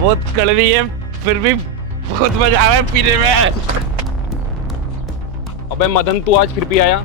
बहुत कड़वी है, फिर भी बहुत मजा आ रहा है पीने में। अबे मदन, तू आज फिर भी आया,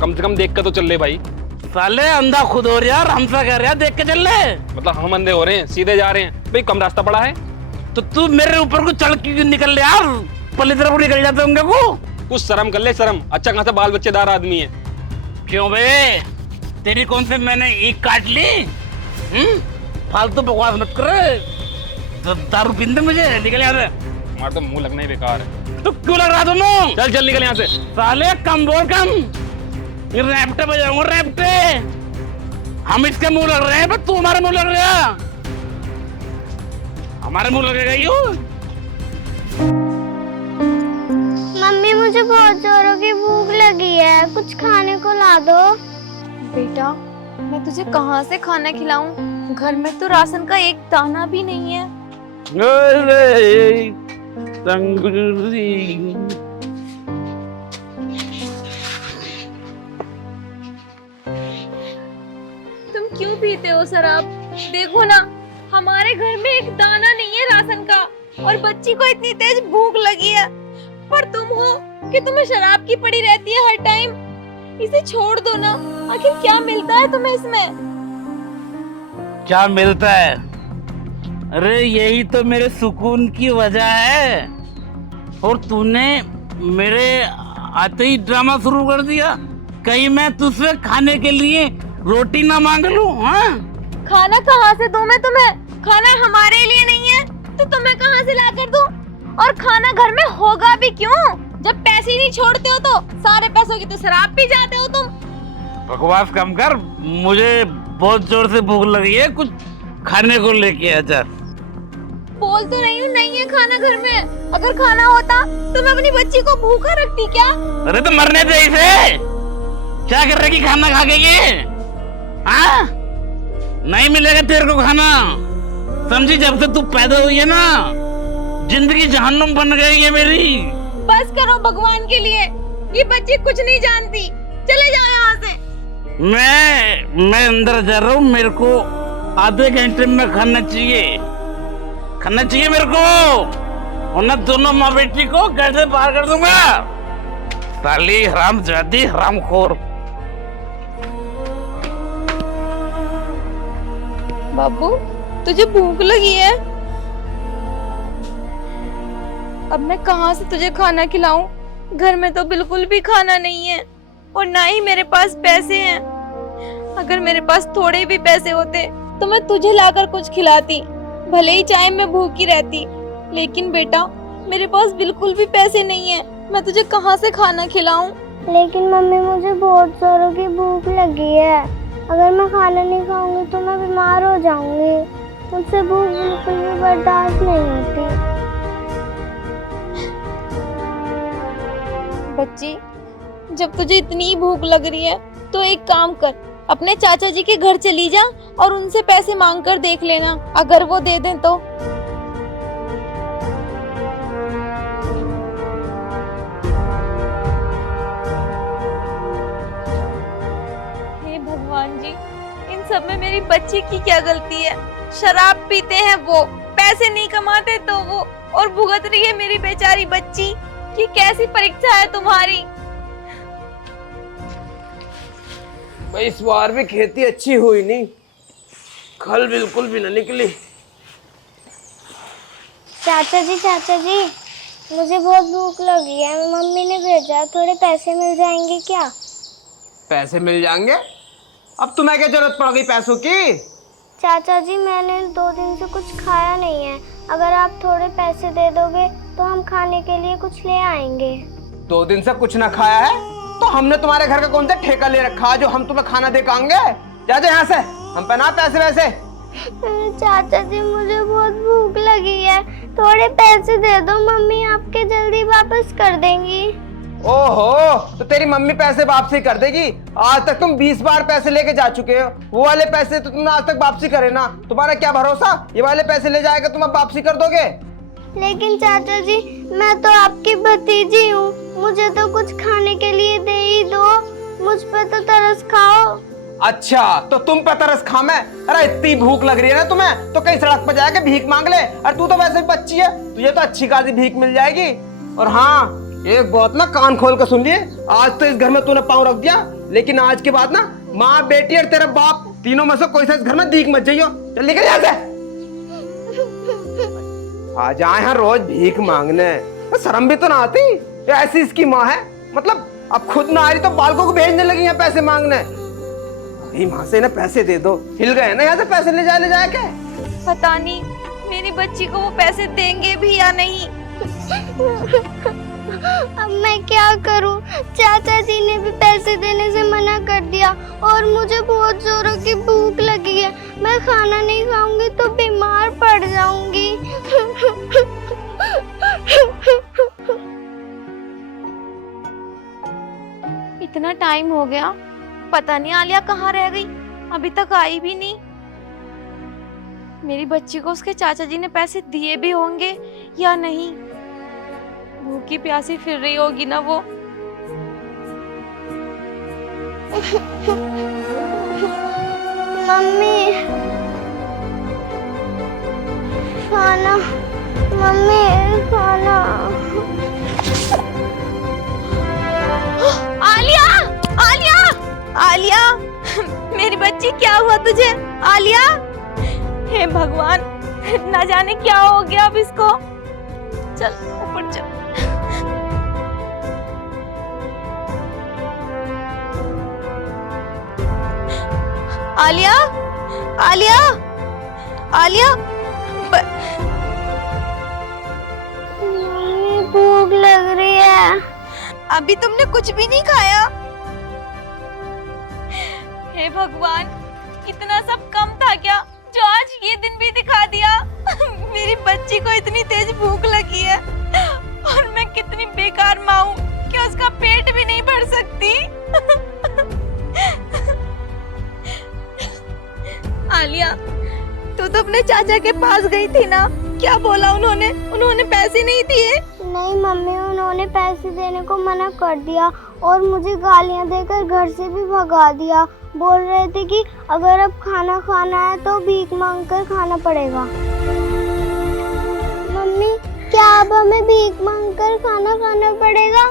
कम से कम देख कर तो चल ले भाई। साले अंधा खुद हो रहा है, हमसा कह रहा है देख के चल ले। मतलब हम अंधे हो रहे हैं, सीधे जा रहे हैं भाई, कम रास्ता पड़ा है। तो तू मेरे ऊपर को चढ़ के क्यों निकल ले यार, पल्ली तरफ को निकल जाते होंगे को। कुछ शर्म कर ले, शर्म। अच्छा खासा बाल बच्चेदार आदमी है। क्यों बे, तेरी कौन से मैंने ईख काट ली? फालतू बकवास मत कर, तो दारू पीने मुझे, निकल यहाँ से। हमारा तो मुंह लगना ही बेकार है। तो क्यों लग रहा तुम? चल चल निकल यहाँ से। साले कम बोल कम, ये रैप्टे बजाऊंगा रैप्टे। हम इसके मुंह लग रहे हैं, पर तू हमारे मुंह लग रहा है। हमारे मुंह लगेगा यूं। मम्मी मुझे बहुत जोरों की भूख लगी है, कुछ खाने को ला दो। बेटा मैं तुझे कहाँ से खाना खिलाऊं? घर में तो राशन का एक दाना भी नहीं है। अरे तंगुरी। तुम क्यों पीते हो शराब? देखो ना, हमारे घर में एक दाना नहीं है राशन का, और बच्ची को इतनी तेज भूख लगी है, पर तुम हो कि तुम्हें शराब की पड़ी रहती है हर टाइम। इसे छोड़ दो ना, आखिर क्या मिलता है तुम्हें इसमें? क्या मिलता है? अरे यही तो मेरे सुकून की वजह है, और तूने मेरे आते ही ड्रामा शुरू कर दिया। कहीं मैं तुझसे खाने के लिए रोटी ना मांग लूं? हाँ, खाना कहाँ से दूं मैं तुम्हें? खाना हमारे लिए नहीं है तो तुम्हें कहाँ से ला कर दूं? और खाना घर में होगा भी क्यों, जब पैसे नहीं छोड़ते हो? तो सारे पैसों की तो शराब पी जाते हो तुम। बकवास कम कर, मुझे बहुत जोर से भूख लगी है, कुछ खाने को लेके आ जा। बोल तो रही हूँ नहीं है खाना घर में। अगर खाना होता तो मैं अपनी बच्ची को भूखा रखती क्या? अरे तो मरने दे इसे, क्या कर रही खाना खा के ये? हाँ, नहीं मिलेगा तेरे को खाना, समझी? जब से तू पैदा हुई है ना, जिंदगी जहन्नुम बन गई है मेरी। बस करो भगवान के लिए, ये बच्ची कुछ नहीं जानती, चले जाओ यहाँ से। मैं अंदर जा रहा हूँ, मेरे को आधे घंटे में खाना चाहिए मेरे को, वरना दोनों माँ बेटी को घर से बाहर कर दूंगा। साली हरामजादी, हरामखोर। बाबू तुझे भूख लगी है? अब मैं कहाँ से तुझे खाना खिलाऊं? घर में तो बिल्कुल भी खाना नहीं है, और ना ही मेरे पास पैसे हैं। अगर मेरे पास थोड़े भी पैसे होते तो मैं तुझे लाकर कुछ खिलाती, भले ही चाहे मैं भूखी रहती। लेकिन बेटा मेरे पास बिल्कुल भी पैसे नहीं है, मैं तुझे कहाँ से खाना खिलाऊं? लेकिन मम्मी मुझे बहुत जोरों की भूख लगी है, अगर मैं खाना नहीं खाऊंगी तो मैं बीमार हो जाऊंगी। मुझसे भूख बिल्कुल भी बर्दाश्त नहीं होती। बच्ची जब तुझे इतनी भूख लग रही है तो एक काम कर, अपने चाचा जी के घर चली जा और उनसे पैसे मांग कर देख लेना, अगर वो दे दें तो। हे भगवान जी, इन सब में मेरी बच्ची की क्या गलती है? शराब पीते हैं वो, पैसे नहीं कमाते तो वो, और भुगत रही है मेरी बेचारी बच्ची। ये कैसी परीक्षा है तुम्हारी? भाई इस बार भी खेती अच्छी हुई नहीं, खल बिल्कुल भी न निकली। चाचा जी मुझे बहुत भूख लगी है, मम्मी ने भेजा, थोड़े पैसे मिल जाएंगे क्या? पैसे मिल जाएंगे? अब तुम्हें क्या जरूरत पड़ गई पैसों की? चाचा जी मैंने 2 दिन से कुछ खाया नहीं है, अगर आप थोड़े पैसे दे दोगे तो हम खाने के लिए कुछ ले आएंगे। 2 दिन से कुछ ना खाया है तो हमने तुम्हारे घर का कौन सा ठेका ले रखा है जो हम तुम्हें खाना दे पाएंगे? जा यहाँ से, हम पे ना पैसे वैसे। चाचा जी मुझे बहुत भूख लगी है, थोड़े पैसे दे दो, मम्मी आपके जल्दी वापस कर देंगी। ओहो, तो तेरी मम्मी पैसे वापसी कर देगी? आज तक तुम 20 बार पैसे लेके जा चुके हो, वो वाले पैसे तो तुमने आज तक वापसी करे ना। तुम्हारा क्या भरोसा, ये वाले पैसे ले जाएगा तुम अब वापसी कर दोगे? लेकिन चाचा जी मैं तो आपकी भतीजी हूँ, मुझे तो कुछ खाने के लिए दे ही दो, मुझ पे तो तरस खाओ। अच्छा तो तुम पे तरस खाम है। अरे इतनी भूख लग रही है ना तुम्हें तो कहीं सड़क पर जाके भीख मांग ले। अरे तू तो वैसे भी बच्ची है, तुझे तो अच्छी खासी भीख मिल जाएगी। और हाँ एक बात ना कान खोल कर सुन लिए, आज तो इस घर में तूने पाँव रख दिया, लेकिन आज के बाद ना माँ बेटी और तेरा बाप तीनों में से कोई सा इस घर में भीख मत जाइयो। चल निकल यहाँ से। आ जाए यहाँ रोज भीख मांगने, शर्म भी तो ना आती। ऐसी इसकी माँ है, मतलब अब खुद ना आ रही तो बालकों को भेजने लगी यहाँ पैसे मांगने। अभी माँ से ना पैसे दे दो, हिल गए ना यहाँ से पैसे ले जाए क्या? पता नहीं मेरी बच्ची को वो पैसे देंगे भी या नहीं। अब मैं क्या करूं? चाचा जी ने भी पैसे देने से मना कर दिया और मुझे बहुत जोरों की भूख लगी है। मैं खाना नहीं खाऊंगी तो बीमार पड़ जाऊंगी। इतना टाइम हो गया, पता नहीं आलिया कहाँ रह गई, अभी तक आई भी नहीं। मेरी बच्ची को उसके चाचा जी ने पैसे दिए भी होंगे या नहीं। भूखी प्यासी फिर रही होगी ना वो। मम्मी खाना, मम्मी खाना। आलिया, आलिया, आलिया, मेरी बच्ची क्या हुआ तुझे? आलिया, हे भगवान, ना जाने क्या हो गया अब इसको। चल ऊपर चल। आलिया, आलिया, आलिया, मम्मी भूख लग रही है। अभी तुमने कुछ भी नहीं खाया? हे भगवान, इतना सब कम था क्या जो आज ये दिन भी दिखा दिया? मेरी बच्ची को इतनी तेज भूख लगी है और मैं कितनी बेकार माँ हूँ कि उसका पेट भी नहीं भर सकती। आलिया, तू तो अपने चाचा के पास गई थी ना, क्या बोला उन्होंने? उन्होंने पैसे नहीं दिए? नहीं मम्मी, उन्होंने पैसे देने को मना कर दिया और मुझे गालियां देकर घर से भी भगा दिया। बोल रहे थे कि अगर अब खाना खाना है तो भीख मांगकर खाना पड़ेगा। मम्मी क्या अब हमें भीख मांगकर खाना खाना पड़ेगा?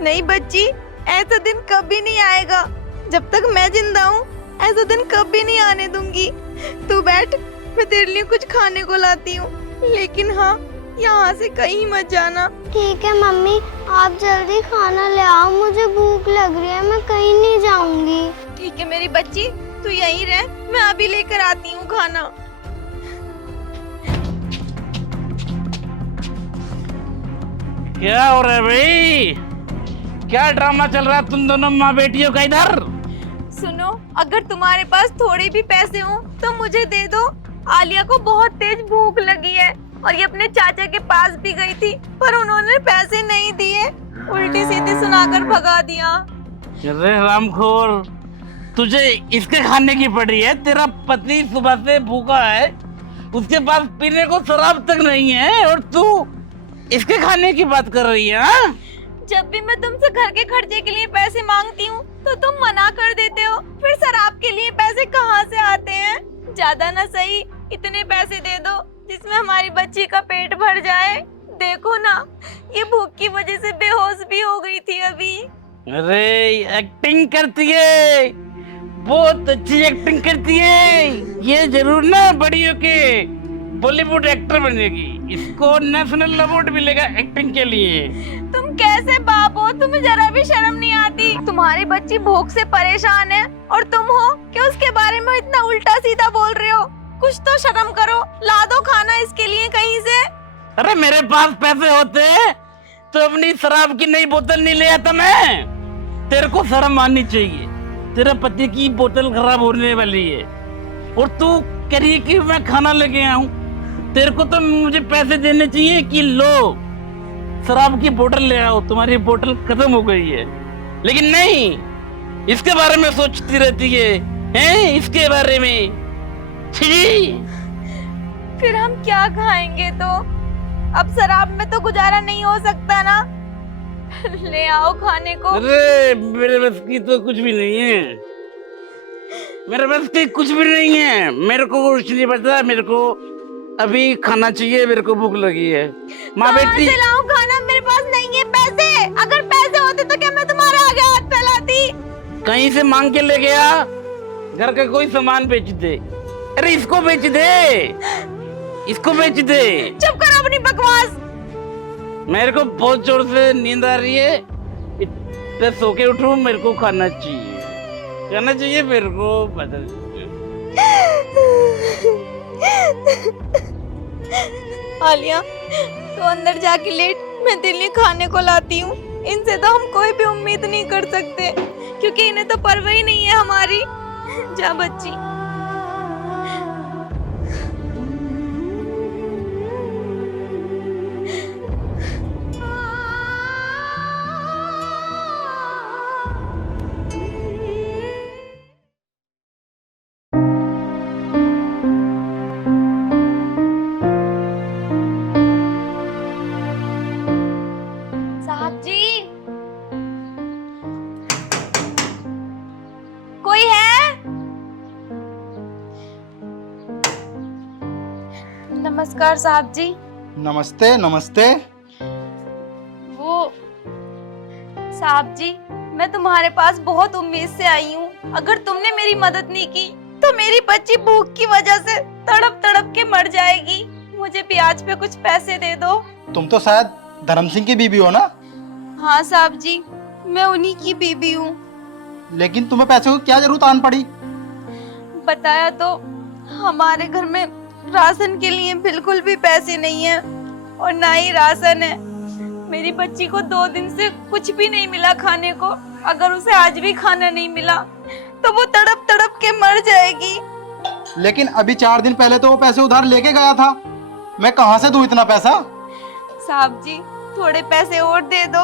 नहीं बच्ची, ऐसा दिन कभी नहीं आएगा। जब तक मैं जिंदा हूँ ऐसा दिन कभी नहीं आने दूंगी। तू बैठ, मैं तेरे लिए कुछ खाने को लाती हूँ, लेकिन हाँ यहाँ से कहीं मत जाना। ठीक है मम्मी, आप जल्दी खाना ले आओ, मुझे भूख लग रही है, मैं कहीं नहीं जाऊंगी। ठीक है मेरी बच्ची, तू यहीं रह, मैं अभी लेकर आती हूँ खाना। क्या हो रहा है भाई? क्या ड्रामा चल रहा है तुम दोनों माँ बेटियों का इधर? सुनो, अगर तुम्हारे पास थोड़े भी पैसे हो तो मुझे दे दो। आलिया को बहुत तेज भूख लगी है और ये अपने चाचा के पास भी गई थी पर उन्होंने पैसे नहीं दिए, उल्टी सीधी सुनाकर भगा दिया। अरे रामखोर, तुझे इसके खाने की पड़ी है? तेरा पति सुबह से भूखा है, उसके पास पीने को शराब तक नहीं है और तू इसके खाने की बात कर रही है? हाँ? जब भी मैं तुमसे घर के खर्चे के लिए पैसे मांगती हूँ तो तुम मना कर देते हो, फिर शराब के लिए पैसे कहाँ से आते हैं? ज्यादा ना सही इतने पैसे दे दो जिसमें हमारी बच्ची का पेट भर जाए। देखो ना, ये भूख की वजह से बेहोश भी हो गई थी अभी। अरे एक्टिंग करती है, बहुत अच्छी एक्टिंग करती है। ये जरूर ना बड़ी होके बॉलीवुड एक्टर बनेगी, इसको नेशनल अवार्ड मिलेगा एक्टिंग के लिए। तुम कैसे बाप हो? तुम्हें जरा भी शर्म नहीं आती? तुम्हारी बच्ची भूख से परेशान है और तुम हो कि उसके बारे में इतना उल्टा सीधा बोल रहे हो। कुछ तो शर्म करो, ला दो खाना इसके लिए कहीं से। अरे मेरे पास पैसे होते तो अपनी शराब की नई बोतल नहीं ले आता मैं। तेरे को शर्म आनी चाहिए, तेरे पति की बोतल खराब होने वाली है और तू कह रही है कि मैं खाना लेके आऊं। तेरे को तो मुझे पैसे देने चाहिए कि लो शराब की बोतल ले आओ, तुम्हारी बोतल खत्म हो गई है। लेकिन नहीं, इसके बारे में सोचती रहती है, हैं? इसके बारे में। छी! फिर हम क्या खाएंगे? तो अब शराब में तो गुजारा नहीं हो सकता ना। ले आओ खाने को। अरे मेरे बस की तो कुछ भी नहीं है। मेरे पास कहीं कुछ भी नहीं है, मेरे को कुछ नहीं पता, मेरे को अभी खाना चाहिए, मेरे को भूख लगी है। माँ बेटी कहाँ से लाऊं खाना? मेरे पास नहीं है पैसे। अगर पैसे होते तो क्या मैं तुम्हारे आगे हाथ फैलाती? कहीं से मांग के ले गया, घर का कोई सामान बेच दे। अरे इसको बेच दे, इसको बेच दे। चुप करो अपनी बकवास। मेरे को बहुत जोर से नींद आ रही है, इतना सो के उठूं, मेरे को खाना चाहिए मेरे को बदल। आलिया, तो अंदर जाके लेट, मैं दिल्ली खाने को लाती हूँ। इनसे तो हम कोई भी उम्मीद नहीं कर सकते, क्योंकि इन्हें तो परवाह ही नहीं है हमारी। जा बच्ची। साहब जी, कोई है? नमस्कार साहब जी। नमस्ते नमस्ते। वो साहब जी, मैं तुम्हारे पास बहुत उम्मीद से आई हूँ। अगर तुमने मेरी मदद नहीं की तो मेरी बच्ची भूख की वजह से तड़प तड़प के मर जाएगी। मुझे ब्याज पे कुछ पैसे दे दो। तुम तो शायद धर्म सिंह की बीबी हो ना? हाँ साहब जी, मैं उन्हीं की बीबी हूँ। लेकिन तुम्हें पैसे की क्या जरूरत आन पड़ी? बताया तो, हमारे घर में राशन के लिए बिल्कुल भी पैसे नहीं है और ना ही राशन है। मेरी बच्ची को 2 दिन से कुछ भी नहीं मिला खाने को। अगर उसे आज भी खाना नहीं मिला तो वो तड़प तड़प के मर जाएगी। लेकिन अभी 4 दिन पहले तो वो पैसे उधार लेके गया था। मैं कहाँ से दूं इतना पैसा? साहब जी, थोड़े पैसे और दे दो,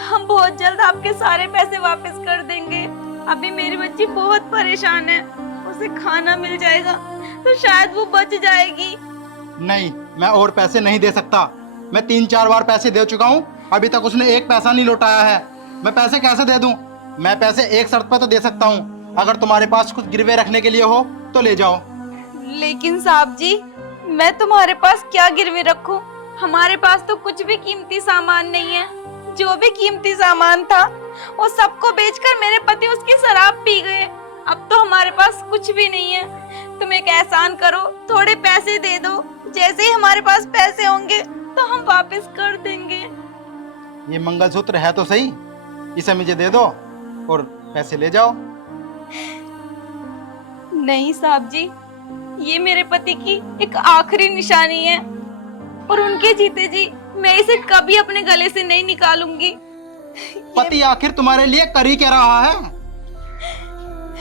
हम बहुत जल्द आपके सारे पैसे वापस कर देंगे। अभी मेरी बच्ची बहुत परेशान है, उसे खाना मिल जाएगा तो शायद वो बच जाएगी। नहीं, मैं और पैसे नहीं दे सकता। मैं 3-4 बार पैसे दे चुका हूँ, अभी तक उसने एक पैसा नहीं लौटाया है। मैं पैसे कैसे दे दूं? मैं पैसे एक शर्त पर तो दे सकता हूँ, अगर तुम्हारे पास कुछ गिरवे रखने के लिए हो तो ले जाओ। लेकिन साहब जी, मैं तुम्हारे पास क्या गिरवी रखूं? हमारे पास तो कुछ भी कीमती सामान नहीं है। जो भी कीमती सामान था वो सबको बेचकर मेरे पति उसकी शराब पी गए। अब तो हमारे पास कुछ भी नहीं है। तुम एक एहसान करो, थोड़े पैसे दे दो। जैसे ही हमारे पास पैसे होंगे तो हम वापस कर देंगे। ये मंगलसूत्र है तो सही, इसे मुझे दे दो और पैसे ले जाओ। नहीं साहब जी, ये मेरे पति की एक आखिरी निशानी है और उनके जीते जी मैं इसे कभी अपने गले से नहीं निकालूंगी। पति आखिर तुम्हारे लिए कर ही क्या रहा है?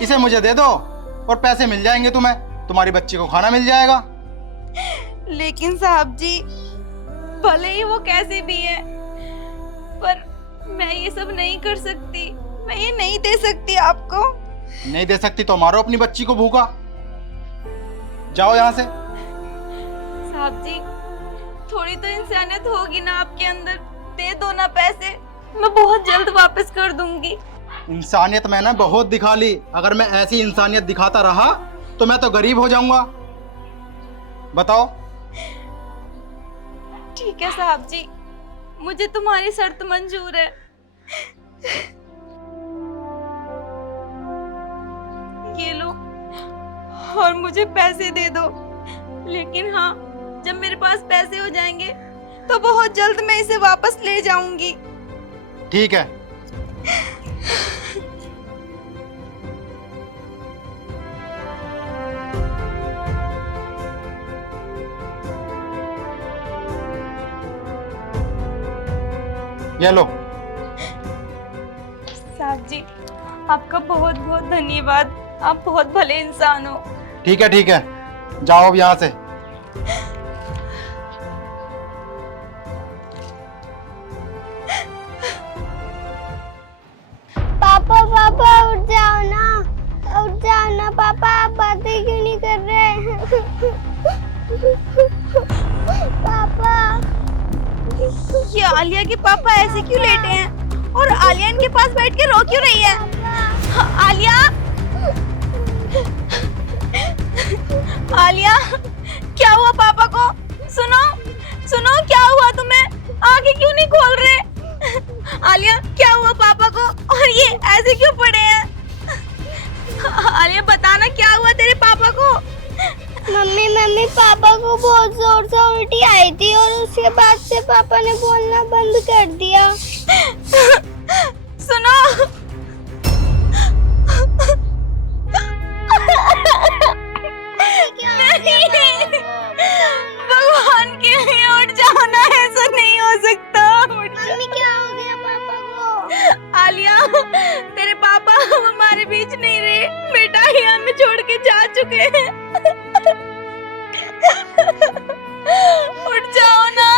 इसे मुझे दे दो और पैसे मिल जाएंगे तुम्हें, तुम्हारी बच्ची को खाना मिल जाएगा। लेकिन साहब जी, भले ही वो कैसे भी है, पर मैं ये सब नहीं कर सकती। मैं ये नहीं दे सकती आपको। नहीं दे सकती तो मारो अपनी बच्ची को भूखा। जाओ यहाँ से। साहब जी, थोड़ी तो इंसानियत होगी ना आपके अंदर। दे दो ना पैसे, मैं बहुत जल्द वापस कर दूंगी। इंसानियत मैंने बहुत दिखा ली, अगर मैं ऐसी इंसानियत दिखाता रहा तो मैं तो गरीब हो जाऊंगा। बताओ। ठीक है साहब जी, मुझे तुम्हारी शर्त मंजूर है। ये लो और मुझे पैसे दे दो। लेकिन हाँ, जब मेरे पास पैसे हो जाएंगे तो बहुत जल्द मैं इसे वापस ले जाऊंगी। ठीक है। ये लो। साहब जी, आपका बहुत बहुत धन्यवाद। आप बहुत भले इंसान हो। ठीक है ठीक है, जाओ अब यहाँ से। पापा पापा उठ जाओ ना पापा, आप बातें क्यों नहीं कर रहे? पापा, ये आलिया के पापा ऐसे क्यों लेटे हैं और आलिया इनके पास बैठ के रो क्यों रही है? आलिया, आलिया, क्या हुआ पापा को? सुनो सुनो, क्या हुआ तुम्हें? आंखें क्यों नहीं खोल रहे? आलिया, क्या हुआ पापा को? और ये ऐसे क्यों पड़े हैं? आलिया बताना, क्या हुआ तेरे पापा को? मम्मी पापा को बहुत जोर से उल्टी आई थी और उसके बाद से पापा ने बोलना बंद कर दिया। सुनो, नहीं, भगवान के लिए उठ जाओ ना, ऐसा नहीं हो सकता। उठ जाओ। मम्मी क्या हो गया पापा को? आलिया, तेरे पापा हमारे बीच नहीं रहे बेटा, ये हमें छोड़ के जा चुके हैं। उठ जाओ ना।